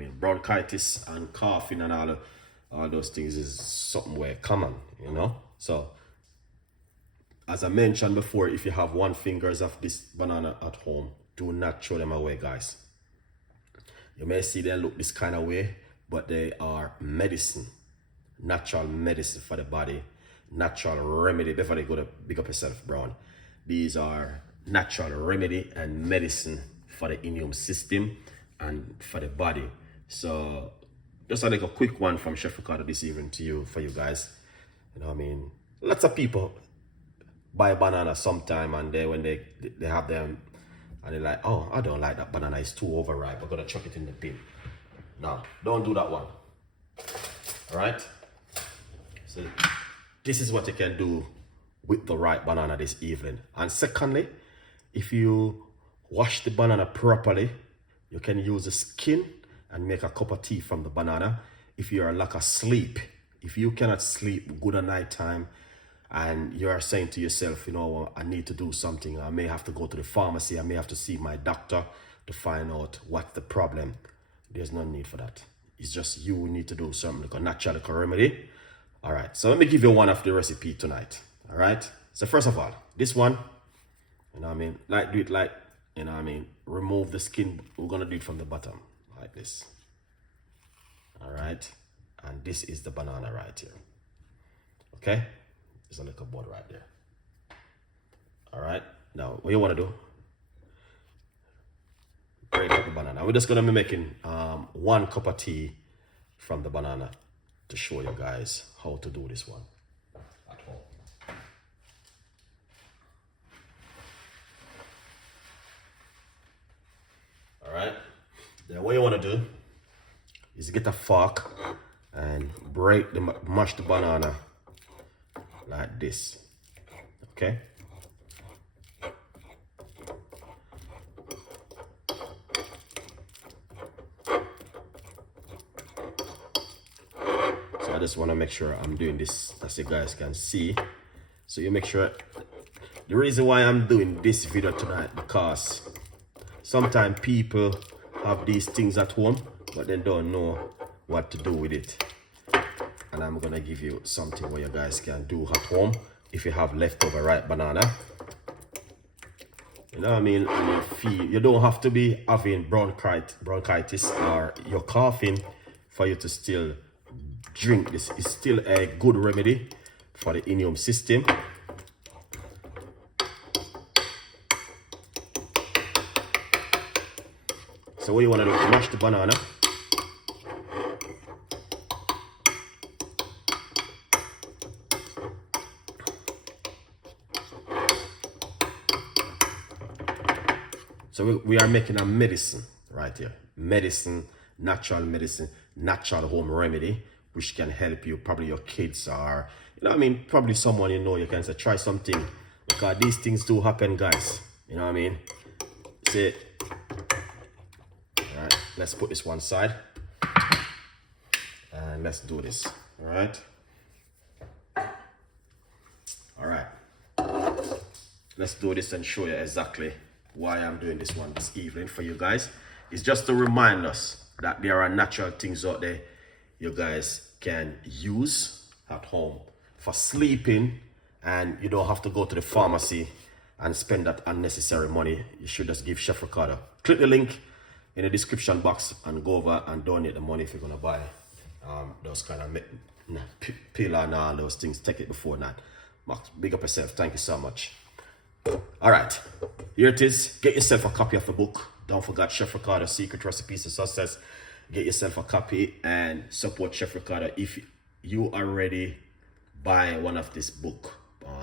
mean? Bronchitis and coughing and all those things is something way common, you know? So, as I mentioned before, if you have one fingers of this banana at home, do not throw them away, guys. You may see them look this kind of way, but they are medicine, natural medicine for the body, natural remedy. Before they go to big up yourself, Brown. These are natural remedy and medicine for the immune system and for the body. So just like a quick one from Chef Ricardo this evening to you, for you guys. You know what I mean? Lots of people buy banana sometime and when they have them and they're like, oh, I don't like that banana, it's too overripe, I'm gonna chuck it in the bin. No, don't do that one. All right? So this is what you can do with the right banana this evening. And secondly, if you wash the banana properly, you can use the skin and make a cup of tea from the banana. If you are lack of sleep, if you cannot sleep good at night time and you are saying to yourself, you know, I need to do something, I may have to go to the pharmacy, I may have to see my doctor to find out what's the problem. There's no need for that. It's just you need to do something like a natural remedy. All right, so let me give you one of the recipe tonight. All right, so first of all, this one, you know what I mean, like do it like, you know what I mean, remove the skin. We're gonna do it from the bottom like this. All right, and this is the banana right here. Okay, there's a little board right there. All right, now what you want to do, break up the banana. We're just gonna be making 1 cup of tea from the banana to show you guys how to do this one at home. All right, then what you want to do is get a fork and mash the banana like this. Okay, so I just want to make sure I'm doing this as you guys can see. So you make sure. The reason why I'm doing this video tonight, because sometimes people have these things at home but they don't know what to do with it, and I'm gonna give you something where you guys can do at home if you have leftover ripe banana. You know what I mean? And you feel you don't have to be having bronchitis or you're coughing for you to still drink this. It's still a good remedy for the immune system. So what you want to do is mash the banana. So we are making a medicine right here. Medicine, natural home remedy, which can help you, probably your kids or, you know what I mean, probably someone you know, you can say, try something, because these things do happen, guys. You know what I mean? See, all right, let's put this one side and let's do this. All right. All right. Let's do this and show you exactly why I'm doing this one this evening for you guys. It's just to remind us that there are natural things out there you guys can use at home for sleeping, and you don't have to go to the pharmacy and spend that unnecessary money. You should just give Chef Ricardo. Click the link in the description box and go over and donate the money if you're gonna buy those kind of pill and all those things. Take it before that. Max, big up yourself. Thank you so much. All right, here it is. Get yourself a copy of the book. Don't forget Chef Ricardo Secret Recipes to Success. Get yourself a copy and support Chef Ricardo if you already buy one of this book.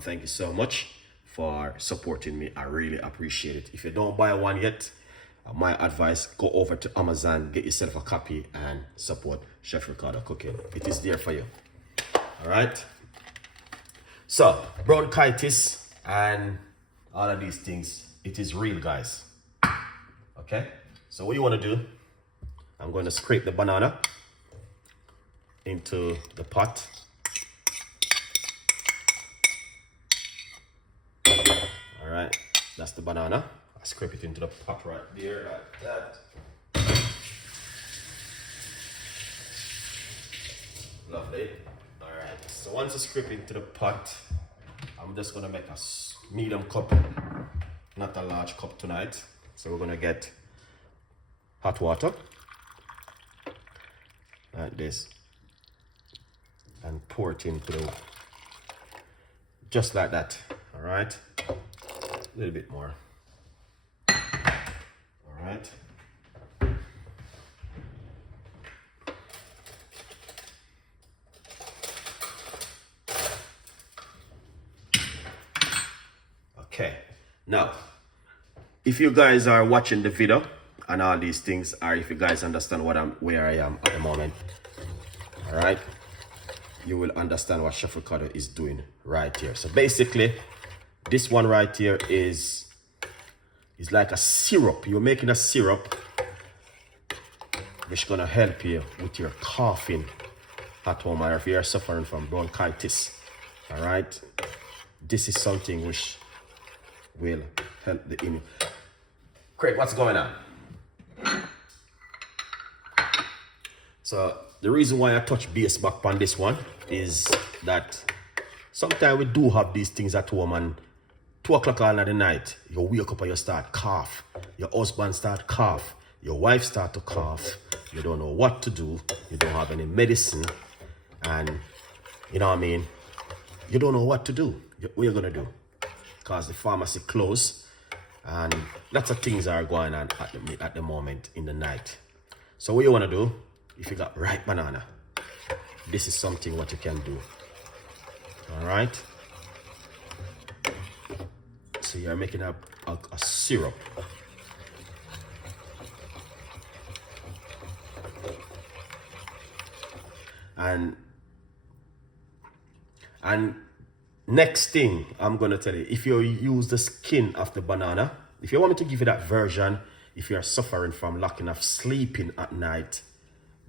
Thank you so much for supporting me. I really appreciate it. If you don't buy one yet, my advice, go over to Amazon, get yourself a copy and support Chef Ricardo Cooking. It is there for you. All right, so bronchitis and all of these things, it is real, guys. Okay, so what you want to do, I'm going to scrape the banana into the pot. All right, that's the banana. I scrape it into the pot right there like that. once you scrape into the pot, I'm just gonna make a medium cup, not a large cup tonight. So we're gonna get hot water like this and pour it into the, just like that. All right, a little bit more. All right. Okay, now if you guys are watching the video and all these things, or if you guys understand where I am at the moment, all right, you will understand what Chef Ricardo is doing right here. So basically, this one right here is like a syrup. You're making a syrup which is gonna help you with your coughing at home, or if you're suffering from bronchitis. All right, this is something which will help the immune. Craig, what's going on? So the reason why I touch base back on this one is that sometimes we do have these things at home, and 2 o'clock all the night, you wake up and you start cough. Your husband start cough. Your wife start to cough. You don't know what to do. You don't have any medicine. And you know what I mean? You don't know what to do. What you're gonna do? Because the pharmacy closed, and lots of things are going on at the moment in the night. So what you want to do, if you got ripe banana, this is something what you can do. All right, so you're making a syrup. And next thing I'm gonna tell you, if you use the skin of the banana, if you want me to give you that version, if you're suffering from lack of sleeping at night,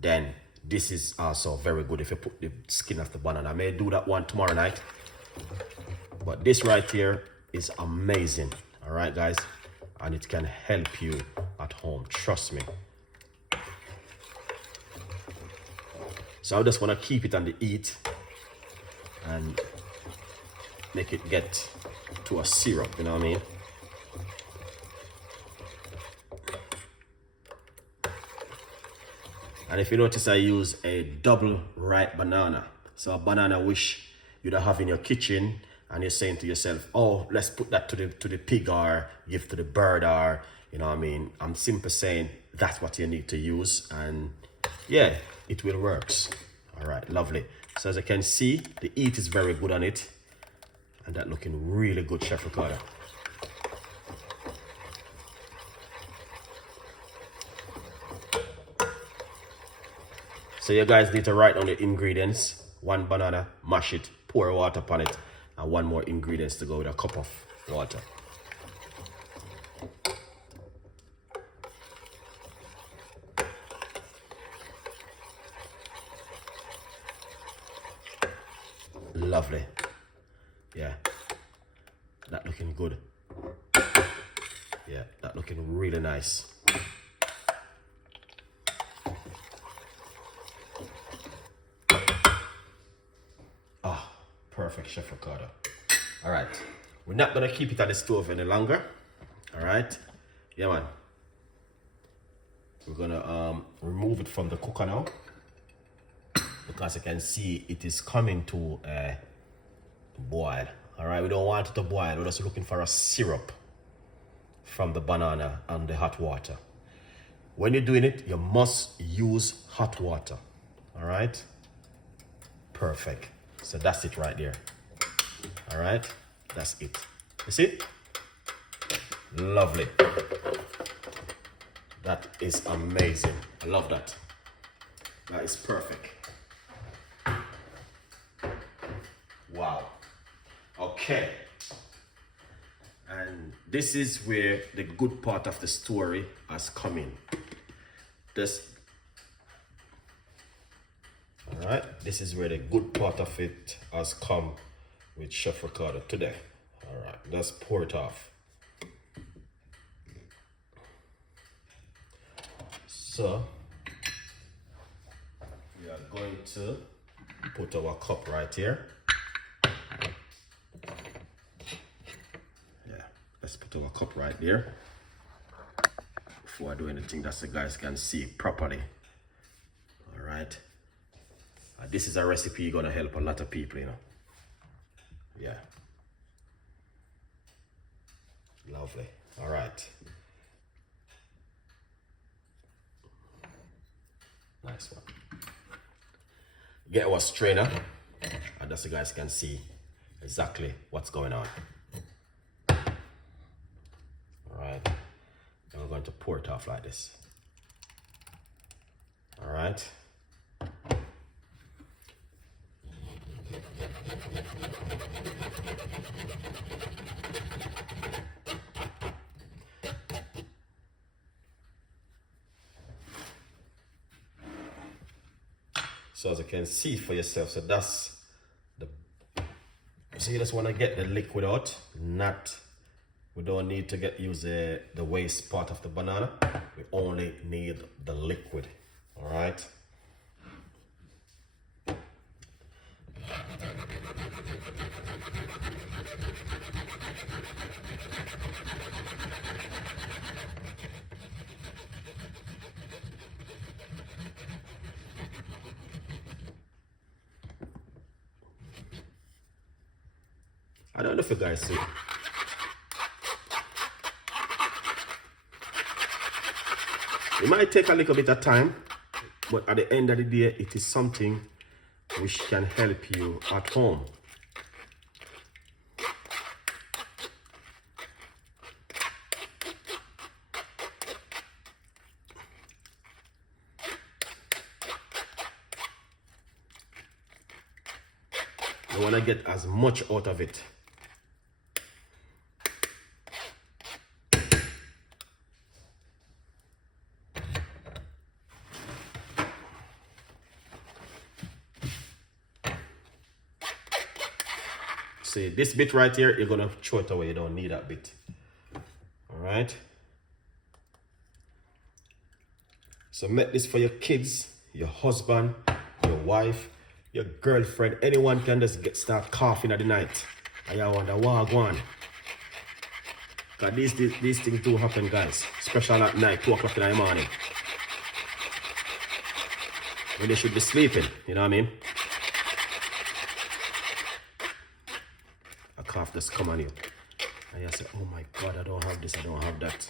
then this is also very good. If you put the skin of the banana, I may do that one tomorrow night, but this right here is amazing. All right, guys, and it can help you at home, trust me. So I just want to keep it on the heat and make it get to a syrup, you know what I mean? And if you notice, I use a double ripe banana. So a banana which you'd have in your kitchen, and you're saying to yourself, oh, let's put that to the pig, or give to the bird, or you know what I mean? I'm simply saying that's what you need to use, and yeah, it will work. All right, lovely. So as you can see, the heat is very good on it, and that looking really good, Chef Ricardo. So you guys need to write down the ingredients. 1 banana, mash it, pour water upon it, and 1 more ingredients to go with a cup of water. Lovely. Yeah, that looking good. Yeah, that looking really nice. Ah, perfect, Chef Ricardo. All right, we're not gonna keep it at the stove any longer. All right, yeah, man. We're gonna remove it from the cooker now, because you can see it is coming to a boil. All right, we don't want it to boil. We're just looking for a syrup from the banana and the hot water. When you're doing it, you must use hot water. All right, perfect. So that's it right there. All right, that's it. You see? Lovely. That is amazing. I love that. That is perfect. Wow. Okay. And this is where the good part of the story has come in. All right, this is where the good part of it has come with Chef Ricardo today. All right, let's pour it off. So we are going to put our cup right here. Let's put our cup right there. Before I do anything, that so guys can see properly. All right. This is a recipe gonna help a lot of people, you know. Yeah. Lovely. All right. Nice one. Get our strainer, and just so you guys can see exactly what's going on. All right. And we're going to pour it off like this. All right. So as you can see for yourself, so that's the, so you just want to get the liquid out, we don't need to use the waste part of the banana. We only need the liquid. All right. I don't know if you guys see. It might take a little bit of time, but at the end of the day, it is something which can help you at home. You want to get as much out of it. See, this bit right here, you're gonna throw it away. You don't need that bit. All right. So make this for your kids, your husband, your wife, your girlfriend. Anyone can just start coughing at the night. And you wonder what going on. Cause these things do happen, guys. Especially at night, 2 o'clock in the morning. When they should be sleeping, you know what I mean? Cough just come on you, and you say, oh my God, I don't have this, I don't have that.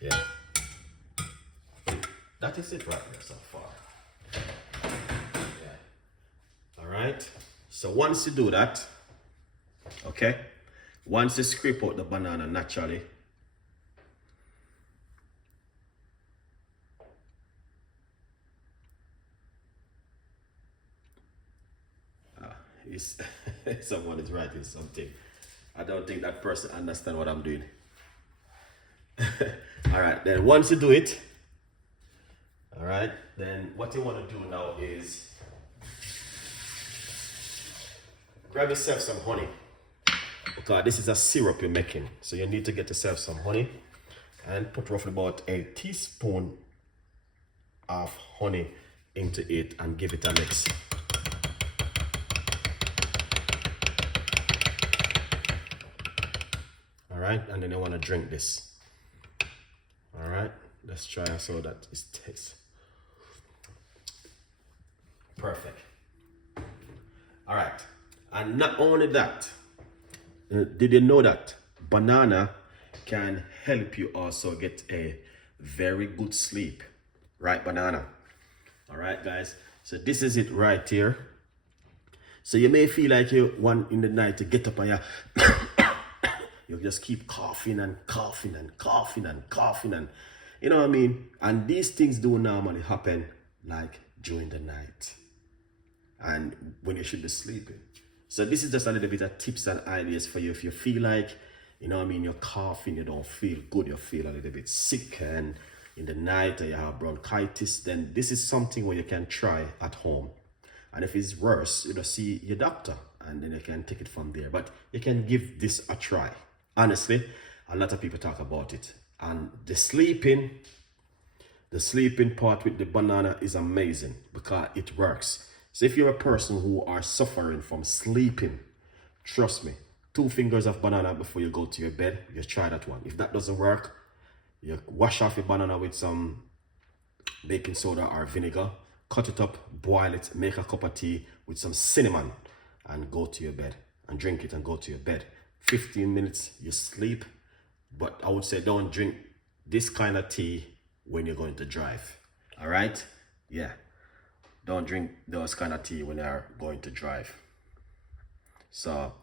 Yeah, that is it right there so far. Yeah. All right. So once you do that, okay, once you scrape out the banana naturally, someone is writing something. I don't think that person understands what I'm doing. All right, then once you do it, all right, then what you want to do now is grab yourself some honey, because this is a syrup you're making, so you need to get yourself some honey and put roughly about a teaspoon of honey into it and give it a mix. All right, and then you want to drink this. All right, let's try so that it tastes perfect. All right, and not only that, did you know that banana can help you also get a very good sleep? Right, banana. All right, guys, so this is it right here. So you may feel like you want in the night to get up and you just keep coughing and coughing and coughing and coughing, and you know what I mean? And these things do normally happen like during the night and when you should be sleeping. So this is just a little bit of tips and ideas for you if you feel like you know what I mean, you're coughing, you don't feel good, you feel a little bit sick, and in the night you have bronchitis, then this is something where you can try at home. And if it's worse, you know, see your doctor, and then you can take it from there. But you can give this a try. Honestly, a lot of people talk about it. And the sleeping part with the banana is amazing because it works. So if you're a person who are suffering from sleeping, trust me, 2 fingers of banana before you go to your bed, just try that one. If that doesn't work, you wash off your banana with some baking soda or vinegar, cut it up, boil it, make a cup of tea with some cinnamon, and go to your bed and drink it and go to your bed. 15 minutes, you sleep. But I would say don't drink this kind of tea when you're going to drive. All right? Yeah. Don't drink those kind of tea when you're going to drive. So